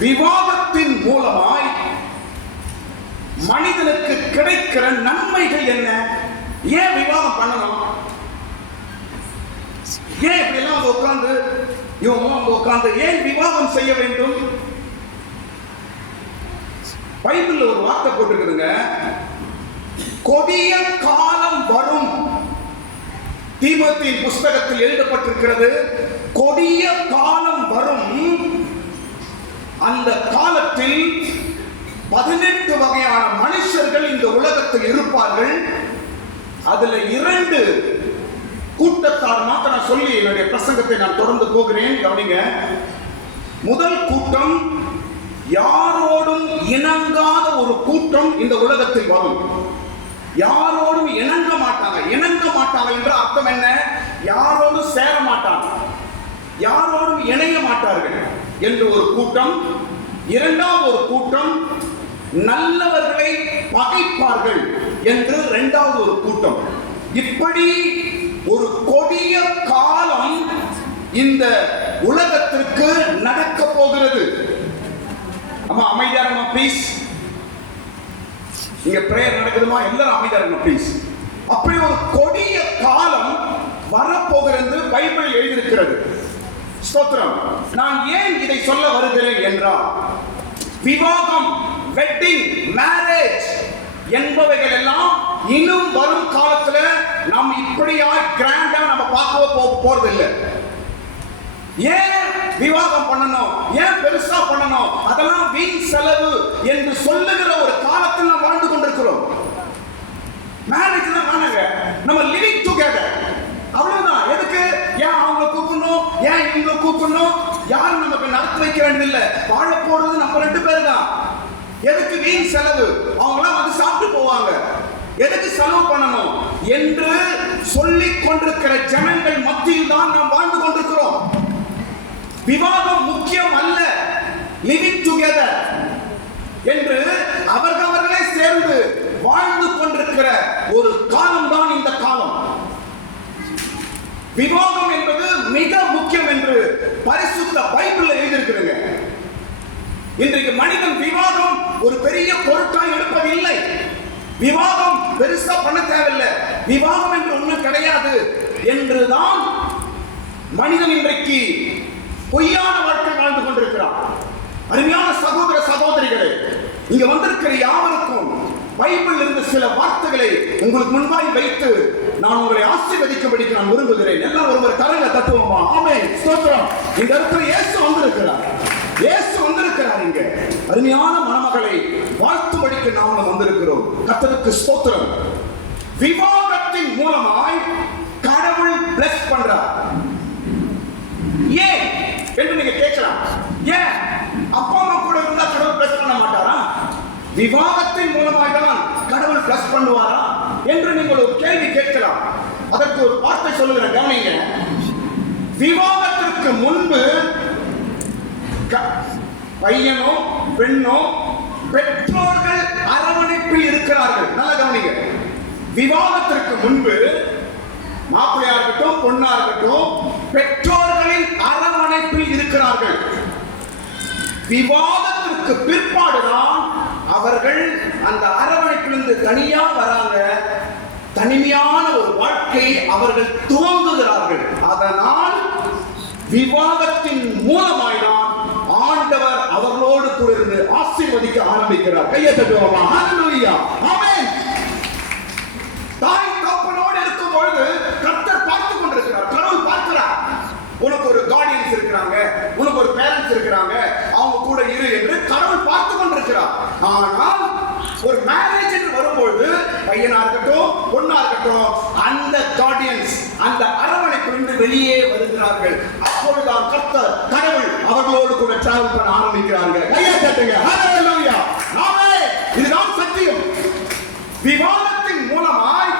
விவாதத்தின் மூலமாய் மனிதனுக்கு கிடைக்கிற நன்மைகள் என்ன? ஏன் விவாதம் பண்ணணும்? ஏன் இப்படி எல்லாம் உட்கார்ந்து இவங்க உட்கார்ந்து ஏன் விவாதம் செய்ய வேண்டும்? பைபிள்ல ஒரு வார்த்தை போட்டிருக்குதுங்க, கொடிய காலம் வரும். தீமோத்தேயுவின் புஸ்தகத்தில் எழுதப்பட்டிருக்கிறது, கொடிய காலம் வரும். அந்த காலத்தில் 18 வகையான மனுஷர்கள் இந்த உலகத்தில் இருப்பார்கள். அதுல 2 கூட்டத்தார் மாத்திரம் நான் சொல்லி என்னுடைய பிரசங்கத்தை நான் தொடர்ந்து போகிறேன். கவனிங்க. முதல் கூட்டம், யாரோடும் இணங்காத ஒரு கூட்டம் இந்த உலகத்தில் வரும். யாரோடும் இணங்க மாட்டாங்க. இணங்க மாட்டாங்க என்ற அர்த்தம் என்ன? யாரோடும் சேர மாட்டாங்க, யாரோடும் இணைய மாட்டார்கள் என்று ஒரு கூட்டம். இரண்டாவது ஒரு கூட்டம், நல்லவர்களை பகைப்பார்கள் என்று இரண்டாவது ஒரு கூட்டம். இப்படி ஒரு கொடிய காலம் இந்த உலகத்திற்கு நடக்க போகிறது. அம்மா அமைதியா இருங்க ப்ளீஸ். இங்க பிரேயர் நடக்குதுமா? எல்லாரும் அமைதியா இருங்க ப்ளீஸ். அப்படி ஒரு கொடிய காலம் வரப்போகிறது பைபிள் எழுதியிருக்கிறது. ஸ்தோத்திரம். நான் ஏன் இதை சொல்ல வருகிறேன் என்றால், விவாகம், வெட்டிங், மேரேஜ் என்பவைகள் எல்லாம் இன்னும் வரும் காலத்துல நாம் இப்படியா கிராண்டா நம்ம பார்க்க போறதில்லை. ஏன் விவாகம் பண்ணணும், ஏன் பெருசா பண்ணணும், அதெல்லாம் வீண் செலவு என்று சொல்லுகிற ஒரு காலத்தில் நாம் வாழ்ந்து கொண்டிருக்கிறோம். மேரேஜ் தான் வேணாங்க, நம்ம லிவிங் டுகெதர் அவ்வளவுதான். எதுக்கு? ஏன் அவங்களை கூப்பிடணும், ஏன் இவங்களை கூப்பிடணும்? யாரும் நமக்கு நடத்தி வைக்க வேண்டியதில்லை. வாழ போறது நம்ம 2 பேர் தான். எதுக்கு வீண் செலவு? அவங்களாம் வந்து சாப்பிட்டு போவாங்க, எதுக்கு செலவு பண்ணணும் என்று சொல்லிக் கொண்டிருக்கிற ஜனங்கள் மத்தியில் தான் நாம் வாழ்ந்து கொண்டிருக்கிறோம். விவாதம் முக்கியம் அல்ல, லிவிங் டுகெதர் என்று அவர்களே சேர்ந்து வாழ்ந்து கொண்டிருக்கிற ஒரு காலம் தான் இந்த காலம். விவாதம் என்பது மிக முக்கியம் என்று பரிசுத்த பைபிள்ல எழுதியிருக்குதுங்க. இன்றைக்கு மனிதன் விவாதம் ஒரு பெரிய பொருட்டாய் எடுப்பதில்லை. விவாதம் பெருசா பண்ண தேவையில்லை, விவாதம் என்று ஒன்றும் கிடையாது என்றுதான் மனிதன் இன்றைக்கு பொய்யான வாழ்க்கை வாழ்ந்து கொண்டிருக்கிறான். அருமையான சகோதர சகோதரிகளே, இங்க வந்திருக்கிற யாவருக்கும் பைபிள் இருந்து சில வார்த்தைகளை உங்களுக்கு முன்பாய் வைத்து நான் உங்களை ஆசீர்வதிக்கும்படிக்கு நான் விரும்புகிறேன். எல்லாம் ஒருவர் கரங்களை தட்டுவோமா? ஆமென், ஸ்தோத்திரம். இந்த இடத்துல இயேசு வந்திருக்கிறார், இயேசு வந்திருக்கிறார். இங்க அருமையான மணமகளை வாழ்த்தும்படிக்கு நாம வந்திருக்கிறோம். கர்த்தருக்கு ஸ்தோத்திரம். விவாதத்தின் மூலமாய் கடவுள் பிளஸ் பண்றார். ஏன் என்று நீங்க கேட்கலாம். ஏன் அப்பா அம்மா கூட இருந்தா கடவுள் பிளஸ் பண்ண மாட்டாரா? விவாதத்தின் மூலமாய் தான் கடவுள் பிளஸ் பண்ணுவாரா என்று நீங்கள் ஒரு கேள்வி கேட்கலாம். அதற்கு ஒரு வார்த்தை சொல்லுகிறேன், கவனிங்க. விவாதத்திற்கு முன்பு பையனோ பெண்ணோ பெற்றோர்கள் அரவணைப்பில் இருக்கிறார்கள். நல்லா கவனிங்க. விவாதத்திற்கு முன்பு மாப்பிள்ளையா இருக்கட்டும் பொண்ணா இருக்கட்டும் பெற்றோர்களின் அரவணைப்பில் இருக்கிறார்கள். விவாதத்திற்கு பிற்பாடுதான் அவர்கள் அந்த அரவணைப்பிலிருந்து தனியா வராங்க. தனிமையான ஒரு வாழ்க்கையை அவர்கள் துவங்குகிறார்கள். அதனால் விவாதத்தின் மூலமாய்தான் ஆண்டவர் அவர்களோடு கூட இருந்து ஆசீர்வதிக்க ஆரம்பிக்கிறார். கையை தட்டுவோமா? ஹல்லேலூயா, ஆமென். தாய் தகப்பனோடு இருக்கும் பொழுது கர்த்தர் பார்த்து கொண்டிருக்கிறார், கடவுள் பார்க்கிறார். உனக்கு ஒரு கார்டியன்ஸ் இருக்கிறாங்க, உனக்கு ஒரு பேரண்ட்ஸ் இருக்கிறாங்க, அவங்க கூட இரு என்று கடவுள் பார்த்து கொண்டிருக்கிறார். ஆனால் ஒரு மேரேஜ் என்று வரும்பொழுது பையனா இருக்கட்டும் பொண்ணா இருக்கட்டும் அந்த கார்டியன்ஸ் அந்த அரவணைப்பிலிருந்து வெளியே வருகிறார்கள். அப்பொழுதுதான் கர்த்தர் கடவுள் அவர்களோடு கூட டிராவல் பண்ண ஆரம்பிக்கிறார்கள். கையை தட்டுங்க. ஹல்லேலூயா, ஆமென். இதுதான் சத்தியம். விவாதத்தின் மூலமாய்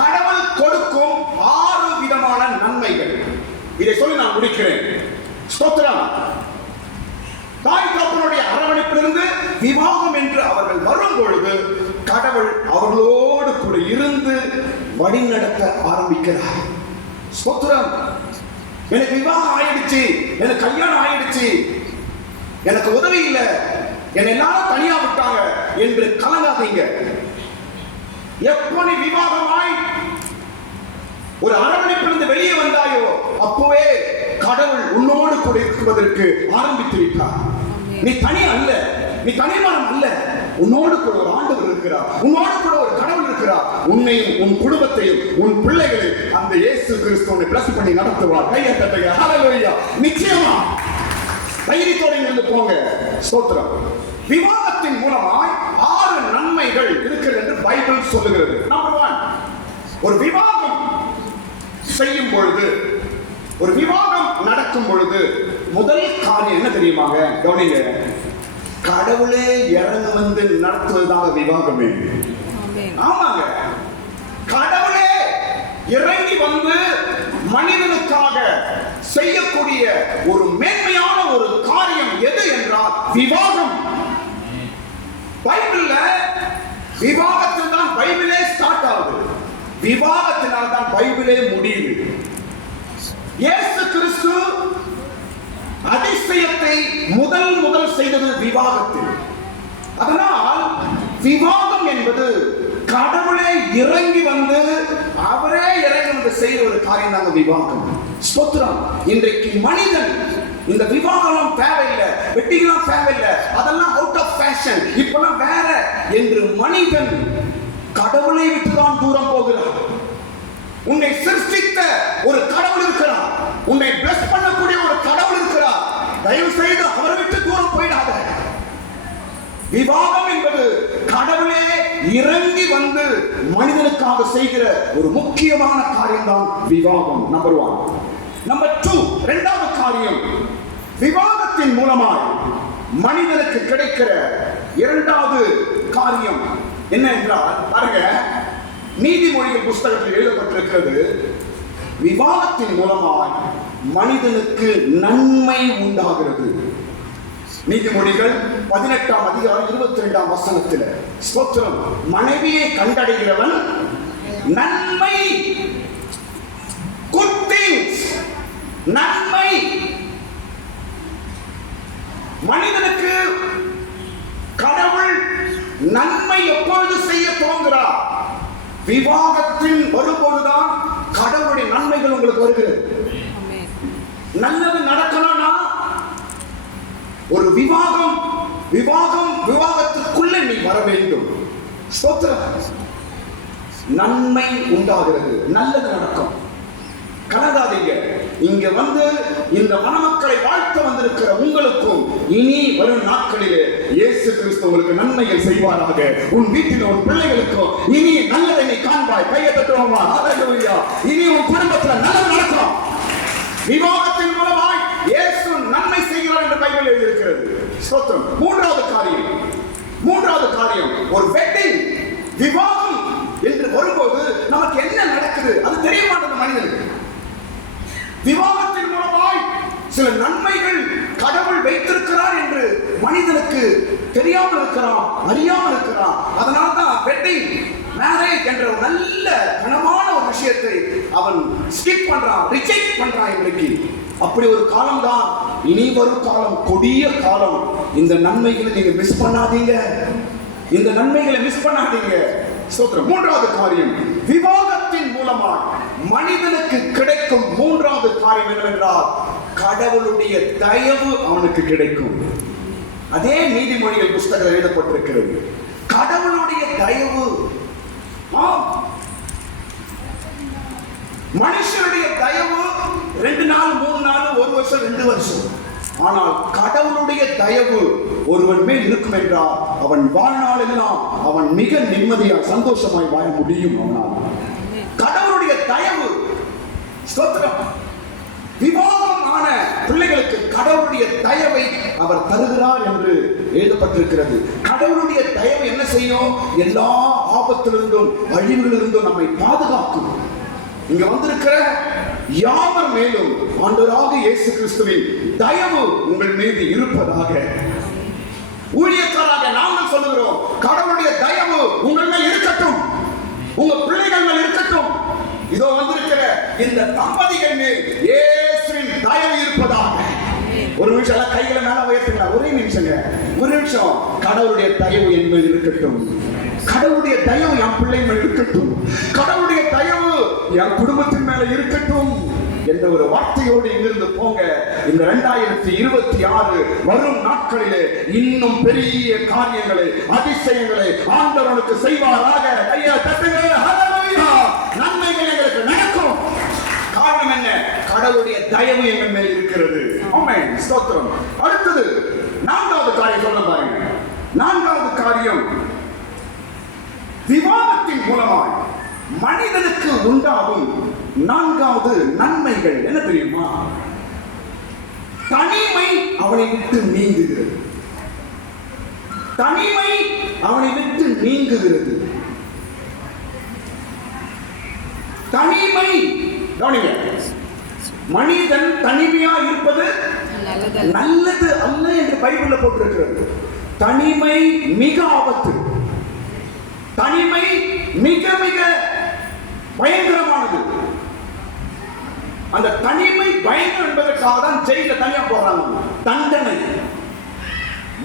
கடவுள் கொடுக்கும் 6 விதமான நன்மைகள். இதை சொல்லி நான் முடிக்கிறேன். ஸ்தோத்திரம். தாய் தகப்பனுடைய அரவணைப்பிலிருந்து விவாகம் என்று அவர்கள் வரும் பொழுது கடவுள் அவர்களோடு கூட இருந்து வழிநடத்த ஆரம்பிக்கிறார். ஸ்தோத்திரம். எனக்கு விவாகம் ஆயிடுச்சு, எனக்கு கல்யாணம் ஆயிடுச்சு, எனக்கு உதவி என்னை எல்லாரும் தனியா விட்டாங்க என்று கலங்காதீங்க. எப்ப நீ விவாகமாய் ஒரு அரவணைப்பிலிருந்து வெளியே வந்தாயோ அப்போவே கடவுள் உன்னோடு கூட இருக்குவதற்கு ஆரம்பித்து விட்டார். நீ தனி அல்ல, நீ தனிமரம் அல்ல. உன்னோடு கூட ஒரு ஆண்டவர் இருக்கிறார், உன்னோடு கூட ஒரு கடவுள் இருக்கிறார். உன்னையும் உன் குடும்பத்தையும் உன் பிள்ளைகளையும் அந்த இயேசு கிறிஸ்துவை பிளஸ் பண்ணி நடத்துவார். கையை தட்டுங்க. ஹல்லேலூயா. நிச்சயமா தைரியத்தோட இருந்து போங்க. ஸ்தோத்திரம். விவாகத்தின் மூலமாய் 6 நன்மைகள் இருக்கிறது என்று பைபிள் சொல்லுகிறது. நம்பர் 1, ஒரு விவாகம் செய்யும் பொழுது, ஒரு விவாகம் நடக்கும் பொழுது முதல் காரியம் என்ன தெரியுமாங்க? கவனிங்க. கடவுளே இறங்க வந்து நடத்துவதாக விவாகமே. ஆமாங்க, கடவுளே இறங்கி வந்து மனிதனுக்காக செய்யக்கூடிய ஒரு மேன்மையான ஒரு காரியம் எது என்றால் விவாகம். பைபிள்ல விவாகத்தில் தான் பைபிளே ஸ்டார்ட் ஆகுது, விவாகத்தினால் தான் பைபிளே முடியுது. இயேசு கிறிஸ்து அதிசயத்தை முதல் செய்தது விவாகத்தில். அதனால் விவாகம் என்பது கடவுளே இறங்கி வந்து அவரே இறங்கி வந்து செய்த ஒரு காரியம் தான் விவாகம். ஸ்தோத்திரம். இன்றைக்கு மனிதன் இந்த விவாகம் தேவையில்லை, வெட்டிகளும் தேவையில்லை, அதெல்லாம் அவுட் ஆஃப் ஃபேஷன், இப்பெல்லாம் வேற என்று மனிதன் கடவுளை விட்டுதான் தூரம் போகிறான். உன்னை சிருஷ்டித்த ஒரு கடவுள் இருக்கிறார், உன்னை பிளஸ் பண்ணக்கூடிய ஒரு கடவுள் இருக்கிறார். தயவு செய்து அவரை விட்டு தூரம் போயிடாத. விவாகம் என்பது கடவுளே இறங்கி வந்து மனிதனுக்காக செய்கிற ஒரு முக்கியமான காரியம் தான் விவாகம். நம்பர் 1. நம்பர் 2, இரண்டாவது காரியம், விவாகத்தின் மூலமாய் மனிதனுக்கு கிடைக்கிற இரண்டாவது காரியம் என்ன என்றால், பாருங்க, நீதிமொழிகள் புஸ்தகத்தில் எழுதப்பட்டிருக்கிறது, விவாகத்தின் மூலமாய் மனிதனுக்கு நன்மை உண்டாகிறது. நீதிமொழிகள் 18ஆம் அதிகாரம் 22ஆம் வசனத்தில், ஸ்தோத்திரம், மனைவியை கண்டடைகிறவன் நன்மை, குட் திங்ஸ், நன்மை. மனிதனுக்கு கடவுள் நன்மை எப்பொழுது செய்ய துவங்குகிறார்? விவாகத்தின் வரும்போதுதான் கடவுளுடைய நன்மைகள் உங்களுக்கு வருகிறது. நல்லது நடக்கணும்னா ஒரு விவாகத்துக்குள்ள நீ வர வேண்டும். நன்மை உண்டாகிறது, நல்லது நடக்கும். கலங்காதீங்க. இங்க வந்து இந்த மணமக்களை வாழ்த்த வந்திருக்கிற உங்களுக்கும் இனி வரும் நாட்களிலே இயேசு கிறிஸ்து உங்களுக்கு நன்மைகள் செய்வாராக. உன் வீட்டில் உன் பிள்ளைகளுக்கும் இனி நல்லதை நீ காண்பாய். கையை தட்டுவோமா? ஹல்லேலூயா. இனி உன் குடும்பத்தில் நல்லது நடக்கும். விவாகத்தின் மூலமாய் இயேசு நன்மை செய்கிறார் என்று பைபிள் எழுதியிருக்கிறது. ஸ்தோத்திரம். மூன்றாவது காரியம், ஒரு வெட்டிங், விவாகம் என்று வரும்போது நமக்கு என்ன நடக்குது அது தெரிய மாட்டேங்குது மனிதனுக்கு. விவாகத்தின் மூலமாய் சில நன்மைகள் கடவுள் வைத்திருக்கிறார் என்று மனிதனுக்கு தெரியாமல் இருக்கிறான், அறியாமல் இருக்கிறான். அதனால தான் வெட்டிங், மேரேஜ் என்ற ஒரு நல்ல கனமான ஒரு விஷயத்தை அவன் ஸ்கிப் பண்றான், ரிஜெக்ட் பண்றான். இன்றைக்கு அப்படி ஒரு காலம் தான் இனி வரும் காலம், கொடிய காலம். இந்த நன்மைகளை நீங்க மிஸ் பண்ணாதீங்க, இந்த நன்மைகளை மிஸ் பண்ணாதீங்க. மூன்றாவது காரியம், விவாகத்தின் மூலமாக மனிதனுக்கு கிடைக்கும் மூன்றாவது காரியம் என்னவென்றால் கடவுளுடைய தயவு அவனுக்கு கிடைக்கும். அதே நீதிமொழிகள் புஸ்தகம் எழுதப்பட்டிருக்கிறது. கடவுளுடைய தயவு. மனுஷனுடைய தயவு 2 நாள் 3 நாள் 1 வருஷம் 2 வருஷம். ஆனால் கடவுளுடைய தயவு ஒருவன் மேல் இருக்கும் என்றால் அவன் வாழ்நாள் எல்லாம் அவன் மிக நிம்மதியாக சந்தோஷமாய் வாழ முடியும். அவனால் கடவுளுடைய தயவு. ஸ்தோத்திரம். விவாகமான பிள்ளைகளுக்கு கடவுளுடைய தயவை அவர் தருகிறார் என்று எழுதப்பட்டிருக்கிறது. கடவுளுடைய தயவு என்ன செய்யும்? எல்லா ஆபத்திலிருந்தும் அழிவுகளிலிருந்தும் நம்மை பாதுகாக்கும். இங்க வந்திருக்கிற யாவர் மேலும் ஆண்டவராக இயேசு கிறிஸ்துவின் தயவு உங்கள் மீது இருப்பதாக. ஊழியக்காராக நாங்கள் சொல்லுகிறோம், கடவுளுடைய தயவு உங்கள் மேல் இருக்கட்டும், உங்க பிள்ளைகள் மேல் இருக்கட்டும். இதோ வந்திருக்கிற இந்த தம்பதிகள் மேல் இயேசுவின் தயவு இருப்பதாக. ஒரு நிமிஷம் கைகளை மேல உயர்த்துங்களா? ஒரே நிமிஷம். நிமிஷங்க, ஒரு நிமிஷம். கடவுளுடைய தயவு என்பது இருக்கட்டும், கடவுளுடைய தயவு என் பிள்ளை மேல் இருக்கட்டும், கடவுளுடைய தயவு என் குடும்பத்தின் மேல இருக்கட்டும் என்ற ஒரு வார்த்தையோடு இங்கிருந்து போங்க. இந்த 2026 வரும் நாட்களிலே இன்னும் பெரிய காரியங்களை, அதிசயங்களை ஆண்டவனுக்கு செய்வாராக. கையை தட்டுங்க. ஹல்லேலூயா. நன்மைகள் எங்களுக்கு நடக்கும். காரணம் என்ன? கடவுளுடைய தயவு எங்கள் மேல் இருக்கிறது. ஆமென். ஸ்தோத்திரம். அடுத்தது 4வது காரியம் சொல்ல பாருங்க. 4வது காரியம், விவாதத்தின் மூலமாய் மனிதனுக்கு உண்டாகும் 4வது நன்மைகள் என்ன தெரியுமா? தனிமை அவனை விட்டு நீங்குகிறது. தனிமை அவனை விட்டு நீங்குகிறது. தனிமை, கவனிங்க, மனிதன் தனிமையா இருப்பது நல்லது அல்ல என்று பைபிள்ல போட்டிருக்கிறது. தனிமை மிக ஆபத்து. தனிமை மிக மிக பயங்கரமானது. அந்த தனிமை பயங்கரம் என்பதற்காக தான் ஜெயில தனியா போறாங்க. தண்டனை.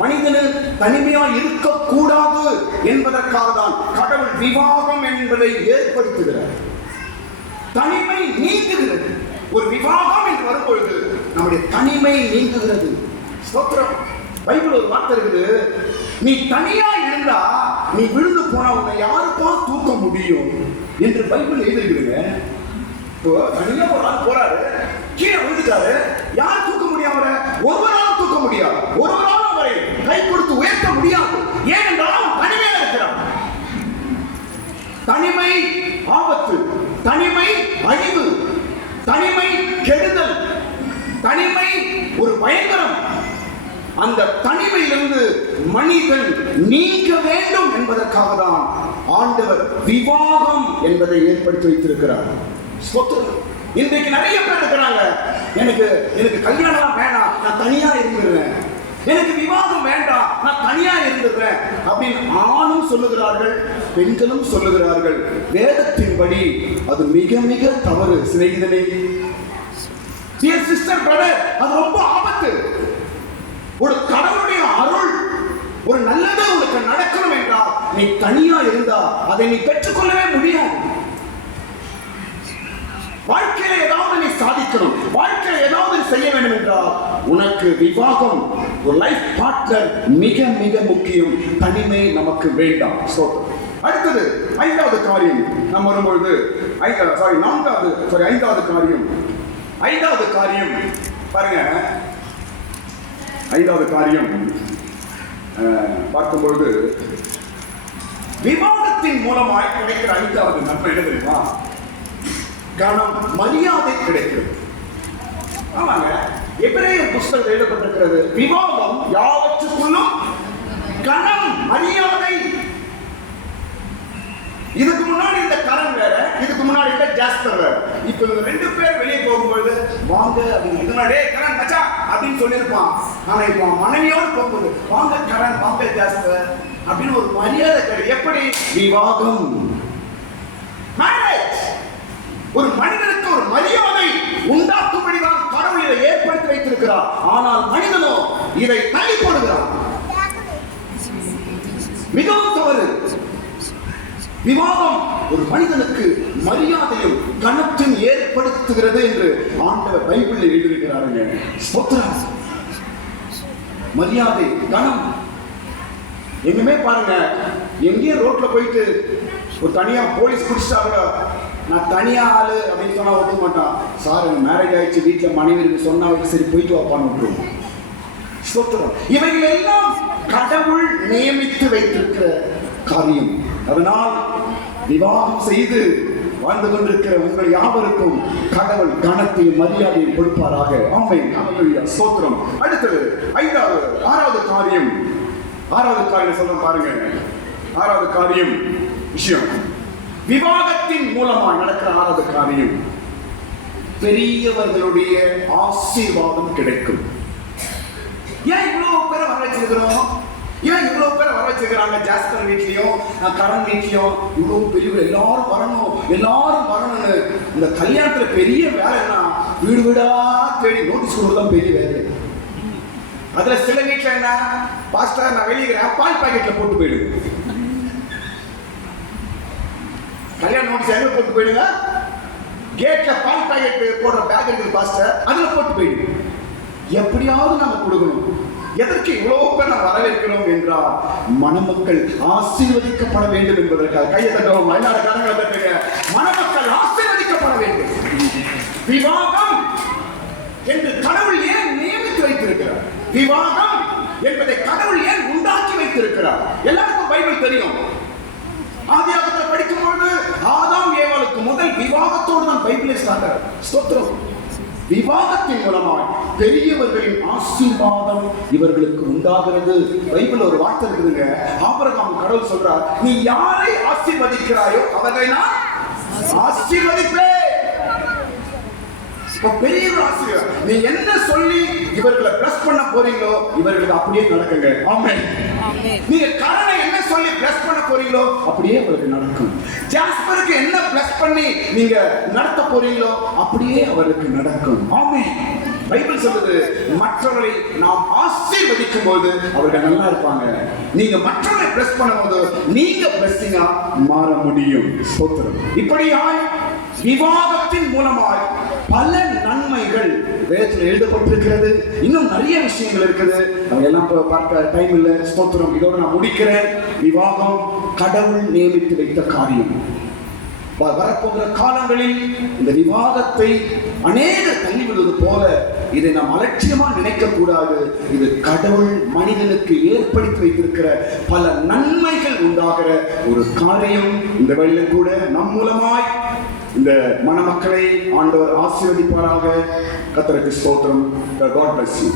மனிதனு தனிமையா இருக்கக்கூடாது என்பதற்காக தான் கடவுள் விவாகம் என்பதை ஏற்படுத்துகிறார். தனிமை நீங்குகிறது. ஒரு விவாகம் என்று வரும்பொழுது நம்முடைய தனிமை நீங்குகிறது. ஸ்தோத்திரம். பைபிள் ஒரு வார்த்தை இருக்குது, நீ தனியா இருந்தா நீ விழுந்து போனா உன்னை யாருப்பா தூக்க முடியும் என்று பைபிள் எழுதிருக்குங்க. இப்போ தனியா ஒரு ஆள் போறாரு, கீழே விழுந்துட்டாரு, யார் தூக்க முடியும் அவரை? ஒருவராலும் தூக்க முடியாது. ஒருவராலும் அவரை கை கொடுத்து உயர்த்த முடியாது. ஏனென்றால் தனிமையா இருக்கிறார். தனிமை ஆபத்து, தனிமை அழிவு, தனிமை கெடுதல், தனிமை ஒரு பயங்கரம். அந்த தனிமையிலிருந்து மனிதன் நீங்க வேண்டும் என்பதற்காக தான் ஆண்டவர் விவாகம் என்பதை ஏற்படுத்தி வைத்திருக்கிறார். இன்றைக்கு நிறைய பேர் இருக்கிறாங்க, எனக்கு கல்யாணம் வேணாம், நான் தனியா இருந்துடுறேன், எனக்கு விவாகம் வேண்டாம், நான் தனியா இருந்துடுறேன் அப்படின்னு ஆணும் சொல்லுகிறார்கள், பெண்களும் சொல்லுகிறார்கள். வேதத்தின்படி அது மிக மிக தவறு. சிநேகிதனே, டியர் சிஸ்டர், பிரதர், அது ரொம்ப ஆபத்து. ஒரு கடவுளுடைய அருள், ஒரு நல்லது உனக்கு நடக்கணும் என்றால் நீ தனியா இருந்தா அதை நீ பெற்றுக்கொள்ளவே முடியாது. வாழ்க்கையில ஏதாவது நீ சாதிக்கணும், வாழ்க்கையில ஏதாவது செய்ய வேண்டும் என்றால் உனக்கு விவாகம், ஒரு லைஃப் பார்ட்னர் மிக மிக முக்கியம். தனிமை நமக்கு வேண்டாம். அடுத்தது 5வது காரியம் நாம் வரும்பொழுது, 5வது காரியம், 5வது காரியம் பாருங்க. 5வது காரியம் பார்க்கும்பொழுது விவாதத்தின் மூலமாய் கிடைக்கிற 5வது நன்மை என்ன தெரியுமா? கனம், மரியாதை கிடைக்கிறது. ஆமாங்க, எபிரேயர் புஸ்தகம் எழுதப்பட்டிருக்கிறது, விவாதம் யாவற்றுக்குள்ளும் கனம், மரியாதை. இதுக்கு முன்னாடி இந்த கரண் வேற, இதுக்கு முன்னாடி இந்த ஜாஸ்பர் வேற. இப்ப இந்த 2 பேர் வெளியே போகும்போது வாங்க அப்படின்னு முன்னாடியே கரண் மச்சா அப்படின்னு சொல்லியிருப்பான். ஆனா இப்போ மனைவியோடு போகும்போது வாங்க கரண், வாங்க ஜாஸ்பர் அப்படின்னு ஒரு மரியாதை கிடையாது. எப்படி? விவாகம், மேரேஜ். ஒரு மனிதனுக்கு ஒரு மரியாதை உண்டாக்கும்படிதான் கடவுள் இதை ஏற்படுத்தி வைத்திருக்கிறார். ஆனால் மனிதனோ இதை தள்ளி போடுகிறார். மிகவும் தவறு. விவாதம் ஒரு மனிதனுக்கு மரியாதையும் கனத்தையும் ஏற்படுத்துகிறது என்று ஆண்டவர் பைபிளில் எழுதியிருக்கிறாருங்க. ஸ்தோத்திரம். மரியாதை, கனம். எங்குமே பாருங்க, எங்கேயும் ரோட்ல போயிட்டு ஒரு தனியா போலீஸ் பிடிச்சா கூட நான் தனியா ஆளு அப்படின்னு சொன்னா ஒத்துக்க மாட்டான். சார் எனக்கு மேரேஜ் ஆயிடுச்சு, வீட்டில் மனைவி இருக்கு சொன்னா சரி போயிட்டு வாப்பான்னு விட்டுருவோம். ஸ்தோத்திரம். இவைகள் எல்லாம் கடவுள் நியமித்து வைத்திருக்கிற காரியம். அதனால் விவாகம் செய்து வாழ்ந்து கொண்டிருக்கிற உங்கள் யாவருக்கும் கடவுள் கனத்தையும் மரியாதையும் கொடுப்பாராக. ஆமென். ஹல்லேலூயா. ஸ்தோத்திரம். அடுத்தது 6வது காரியம். 6வது காரியம் சொல்ல பாருங்க. 6வது காரியம் விஷயம், விவாகத்தின் மூலமா நடக்கிற 6வது காரியம், பெரியவர்களுடைய ஆசீர்வாதம் கிடைக்கும். ஏன் இவ்வளவு பேரை வர வச்சிருக்கிறோம்? ஏன் இவ்வளவு பேரை வர வச்சிருக்கிறாங்க? ஜாஸ்பர் வீட்லயும் கரண் வீட்லயும் இவ்வளவு பெரிய எல்லாரும் வரணும்னு. இந்த கல்யாணத்துல பெரிய வேலைன்னா வீடு வீடா தேடி நோட்டீஸ் கொடுதான் பெரிய வேலை. அதுல சில வீட்டுல என்ன, பாஸ்டர் நான் வெளியிறேன், பால் பாக்கெட்ல போட்டு போயிடுது. கல்யாணம் நோட்டீஸ் எங்க போட்டு போயிடுங்க, கேட்ல பால் பாக்கெட் போடுற பேக் இருக்குது பாஸ்டர், அதுல போட்டு போயிடுது. எப்படியாவது நம்ம கொடுக்கணும். எதற்கு இவ்வளவு பேர் நாம் வரவேற்கிறோம் என்றால், மணமக்கள் ஆசீர்வதிக்கப்பட வேண்டும் என்பதற்காக. கையை தட்டவும், எல்லார கரங்களை தட்டுங்க. மணமக்கள் ஆசீர்வதிக்கப்பட வேண்டும். விவாகம் என்று கடவுள் ஏன் நியமித்து வைத்திருக்கிறார்? விவாகம் என்பதை கடவுள் ஏன் உண்டாக்கி வைத்திருக்கிறார்? எல்லாருக்கும் பைபிள் தெரியும். ஆதியாகமத்தில் படிக்கும்போது ஆதாம் ஏவாளுக்கு முதல் விவாகத்தோடு தான் பைபிளை ஸ்டார்ட் ஆகுது. ஸ்தோத்திரம். விவாகத்தின் மூலமாய் பெரியவர்களின் ஆசீர்வாதம் இவர்களுக்கு உண்டாகிறது. பைபிள் ஒரு வார்த்தை இருக்குதுங்க. ஆபிரகாம் கடவுள் சொல்றார், நீ யாரை ஆசீர்வதிக்கிறாயோ அவர்களை நான் ஆசீர்வதிப்பேன். பெரியவர் ஆசீர்வாதம். நீ என்ன சொல்லி இவர்களை பிளஸ் பண்ண போறீங்களோ இவர்களுக்கு அப்படியே நடக்குங்க. ஆமென். நீங்க கரனை என்ன சொல்லி பிளஸ் பண்ண போறீங்களோ அப்படியே உங்களுக்கு நடக்கும். ஜாஸ்பருக்கு என்ன பிளஸ் பண்ணி நீங்க நடத்த போறீங்களோ அப்படியே அவருக்கு நடக்கும். ஆமென். பைபிள் சொல்லுது, மற்றவர்களை நாம் ஆசீர்வதிக்கும் போது அவர்கள் நல்லா இருப்பாங்க. நீங்க மற்றவர்களை பிளஸ் பண்ணும்போது நீங்க பிளஸிங்கா மாற முடியும். ஸ்தோத்திரம். இப்படியாய் விவாதத்தின் மூலமாய் பல நன்மைகள் வேதத்தில் எழுதப்பட்டிருக்கிறது. இன்னும் நிறைய விஷயங்கள் இருக்குது, நம்ம எல்லாம் பார்க்க டைம் இல்லை. ஸ்தோத்திரம். இதோட நான் முடிக்கிறேன். விவாகம் கடவுள் நியமித்து வைத்த காரியம். வரப்போகிற காலங்களில் இந்த விவாதத்தை அநேகர் தள்ளிவிடுவது போல இதை நாம் அலட்சியமா நினைக்க கூடாது. இது கடவுள் மனிதனுக்கு ஏற்படுத்தி வைத்திருக்கிற பல நன்மைகள் உண்டாகிற ஒரு காரியம். இந்த வழியில் கூட நம் மூலமாய் இந்த மணமக்களை ஆண்டவர் ஆசீர்வதிப்பாராக. கர்த்தருக்கு ஸ்தோத்திரம். God bless you.